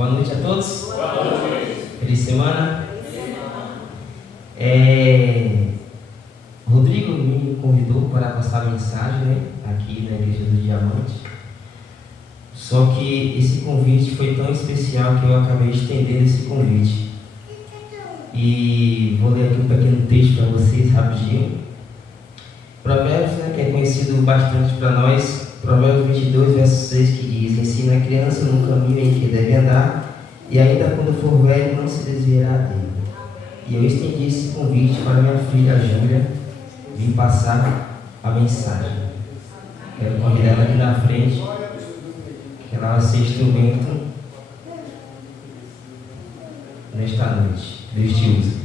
Boa noite a todos. Boa noite. Feliz semana. Rodrigo me convidou para passar a mensagem, né, aqui na Igreja do Diamante. Só que esse convite foi tão especial que eu acabei estendendo esse convite. E vou ler aqui um pequeno texto para vocês, rapidinho. Provérbios, né, que é conhecido bastante para nós. Provérbios 22, verso 6, que diz: ensina a criança no caminho em que deve andar, e ainda quando for velho não se desviará dele. E eu estendi esse convite para minha filha Júlia vir passar a mensagem. Quero convidar ela aqui na frente, que ela vai ser instrumento nesta noite. Deus te usa.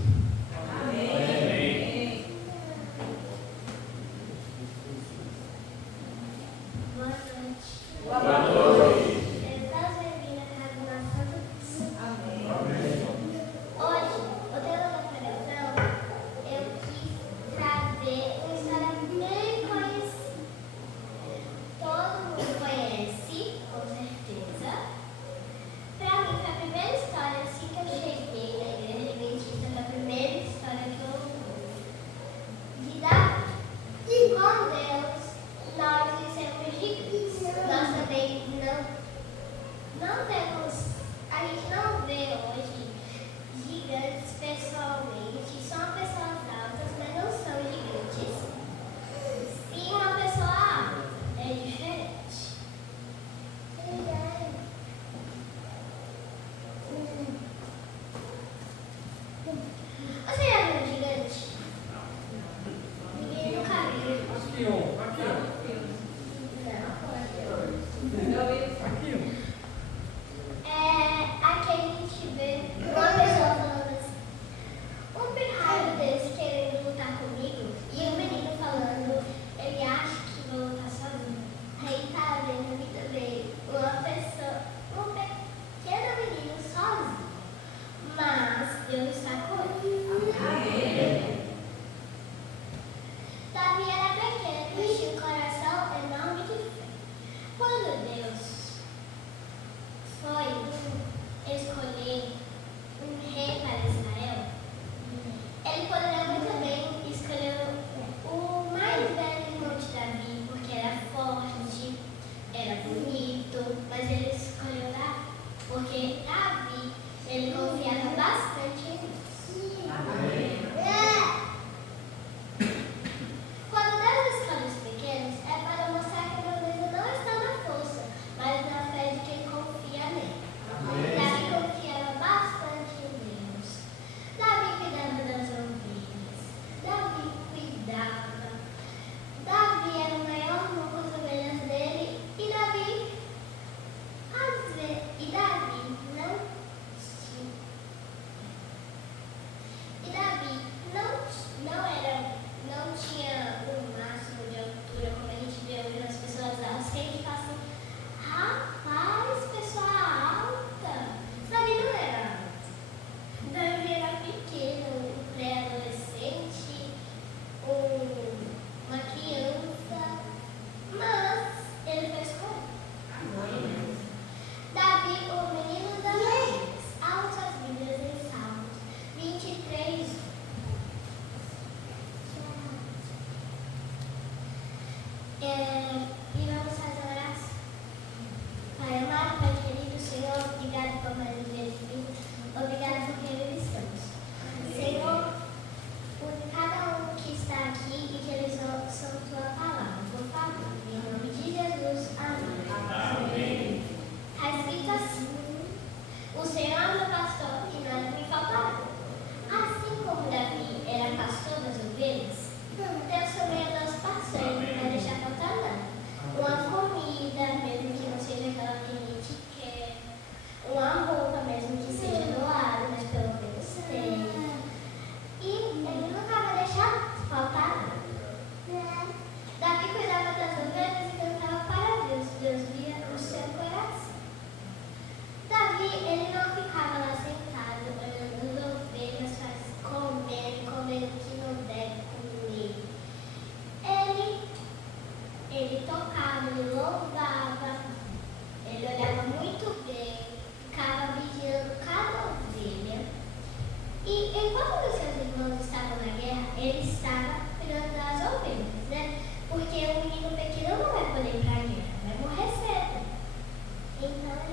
Está escrito assim: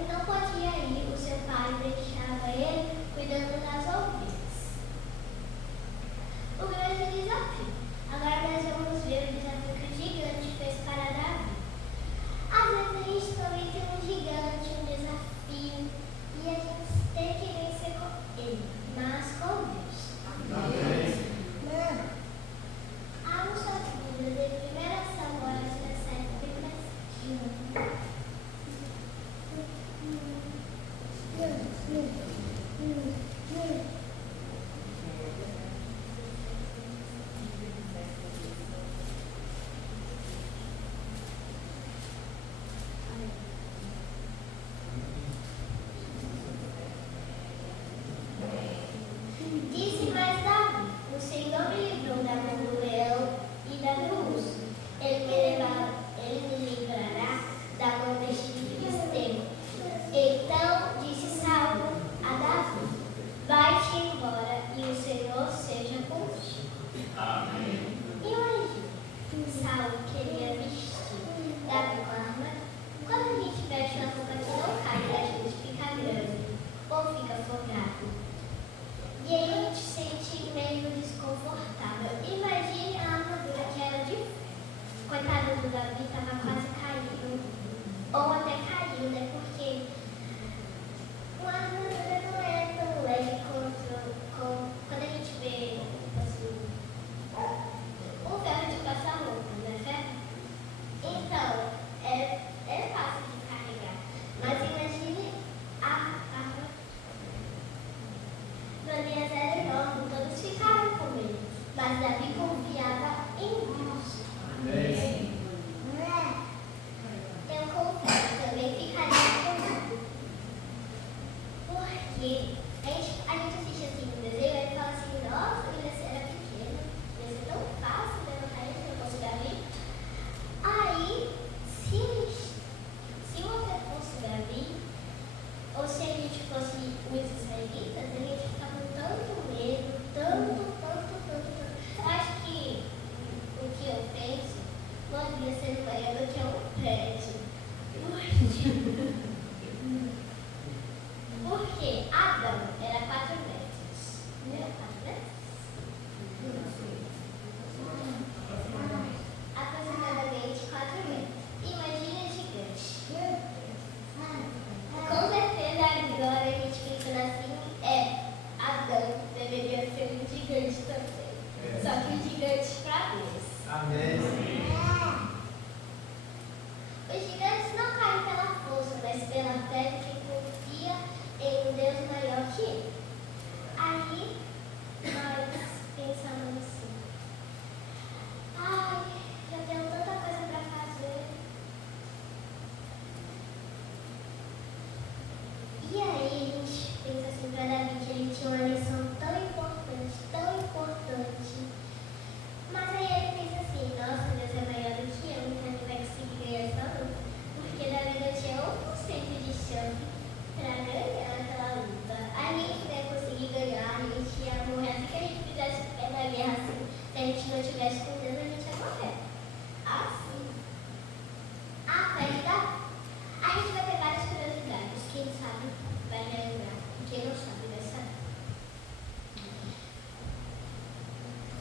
não podia ir, o seu pai deixava ele cuidando das ovelhas. O grande desafio. Agora nós vamos ver o desafio que o gigante fez para Davi. Às vezes a gente também tem um gigante, um desafio, e a gente tem que vencer com ele, mas com Deus. Amém. Abra suas Bíblias em 1 Samuel 17, bem mais. Disse mais Davi: o Senhor me livrou da mão do leão e da do urso. Ele me livrará da mão deste filisteu. Então disse Saul a Davi: vai-te embora e o Senhor seja contigo. Amém. Imagina, Saul queria vestir Davi com a armadura. Quando a gente veste uma roupa que não cai, a gente fica grande ou fica folgado. E aí a gente se sente meio desconfortável. Imagine a armadura que era de ferro. Coitado do Davi, estava quase caindo. Ou até caiu, né? Porque uma armadura não é tão leve quando a gente vê assim, um ferro de passar roupa, não é ferro? Então, é fácil de carregar. Mas imagine a armadura. Golias era enorme, todos ficaram com medo, mas Davi confiava em Deus. Amém. Eu confesso, também ficaria com medo. Porque a gente assiste assim no desenho e fala assim, nossa, ele era pequeno, ia ser tão fácil levantar ele se eu fosse Davi. Aí, se você fosse Davi, ou se a gente fosse os israelitas, a gente ficava com tanto medo, tanto. Acho que o que eu penso poderia ser maior do que um prédio. Porque Adão era 4 metros. Não era 4 metros? Aproximadamente 4 metros. Imagina gigante. Com certeza agora a gente pensando assim, Adão deveria ser um gigante também. Só que um gigante para Deus. Amém. Os gigantes não caem pela força, mas pela fé de quem confia em um Deus maior que ele. Aí nós pensamos assim, ai, já tenho tanta coisa para fazer. E aí a gente pensa assim para Davi que ele tinha uma lição tão importante. Mas aí ele pensa assim, nossa, Deus é maior do que eu, então ele vai conseguir ganhar essa luta. Porque Davi não tinha 1% de chance para ganhar aquela luta. A gente não ia conseguir ganhar, a gente ia morrer assim que a gente fizesse pé na guerra assim. Se a gente não tivesse com Deus, a gente ia morrer. Assim. A fé de Davi. A gente vai ter várias curiosidades. Quem sabe vai lembrar. Quem não sabe vai saber.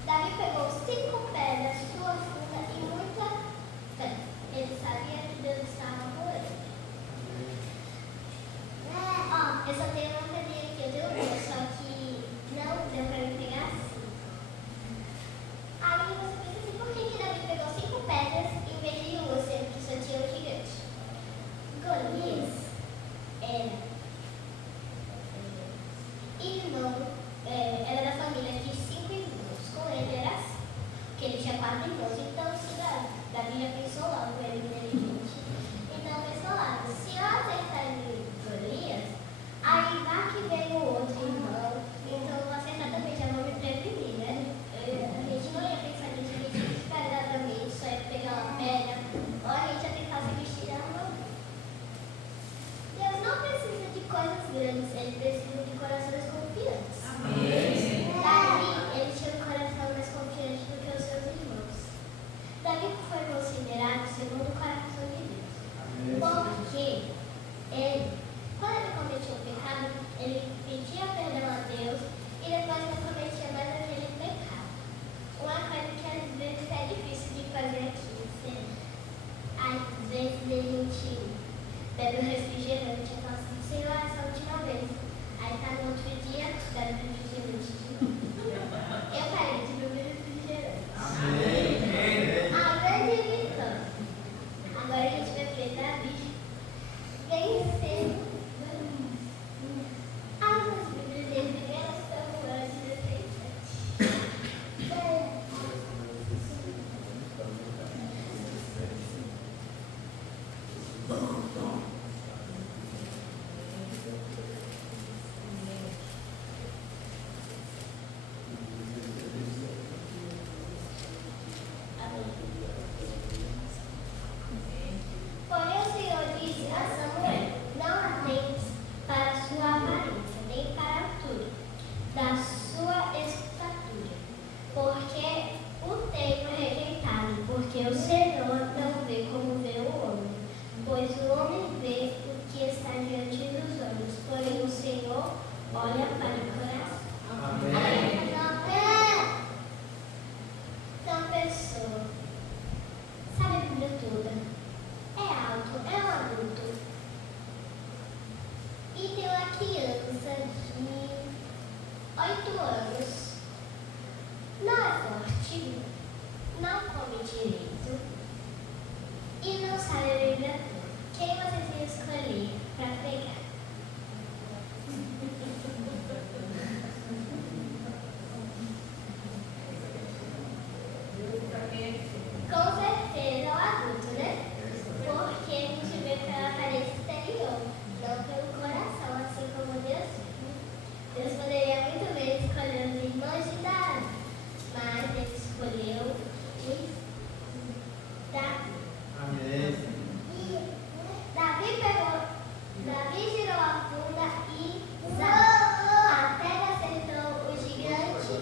Davi pegou 5 pedras, sua funda e muita fé. Ele sabia que Deus estava com ele. Eu só tenho uma pedrinha aqui, eu tenho duas, só que não deu para me pegar assim. Aí você pensa assim, por que Davi pegou 5 pedras em vez de uma, sendo que só tinha um gigante? Golias era era da família de 5 irmãos. Com ele era assim, porque ele tinha 4 irmãos. Então, se Davi já pensou logo, ele inteligente. Então, pensou lá, se eu acertar em Golias, aí vai que vem o outro irmão. Então, eu vou acertar também, já vou me prevenir, né? A gente não ia pensar nisso, a gente ia ficar exatamente, só ia pegar uma pedra, ou a gente ia tentar se vestir a mão. Deus não precisa de coisas grandes, ele precisa de corações confiantes. Amém. Davi, ele tinha um coração mais confiante do que os seus irmãos. Davi foi considerado segundo o coração de Deus. Amém. Porque ele olha para o coração. Amém. Então, pessoa, sabe a Bíblia toda? É alto, é um adulto. E tem uma criança de 8 anos. Não é forte, não come direito e não sabe a Bíblia toda. Quem vocês iam escolher para pregar? Com certeza é o adulto, né? Porque a gente vê pela aparência exterior, não pelo coração, assim como Deus. Deus poderia muito bem escolher os irmãos de Davi, mas ele escolheu os Davi. Amém. Davi girou a funda e a terra acertou o gigante.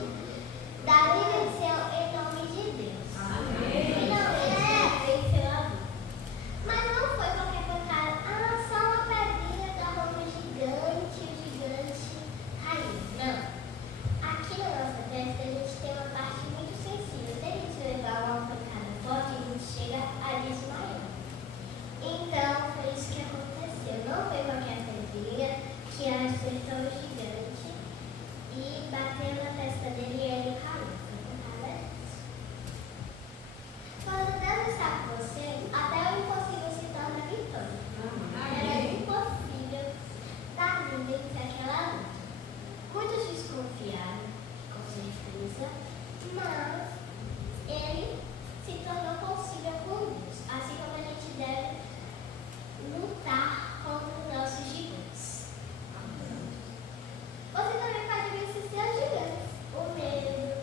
Davi venceu em nome de Deus. Finalmente venceu a luta. Mas não foi qualquer pancada. Só uma pedrinha agarrou no gigante, o gigante caiu. Não. Aqui na nossa testa a gente tem uma parte muito sensível. Se a gente levar uma pancada forte, a gente chega a desmaiar. Então, foi isso que aconteceu. Não foi qualquer pedrinha que acertou o gigante e bateu na testa dele e ele caiu. Foi por causa disso. Quando Deus está com você, até o impossível se torna vitória. Era impossível Davi vencer aquela luta. Muitos desconfiaram, com certeza, mas ele se tornou possível com Deus. Assim como a gente deve lutar contra os nossos gigantes. Você também pode vencer seus gigantes. O medo,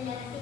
en la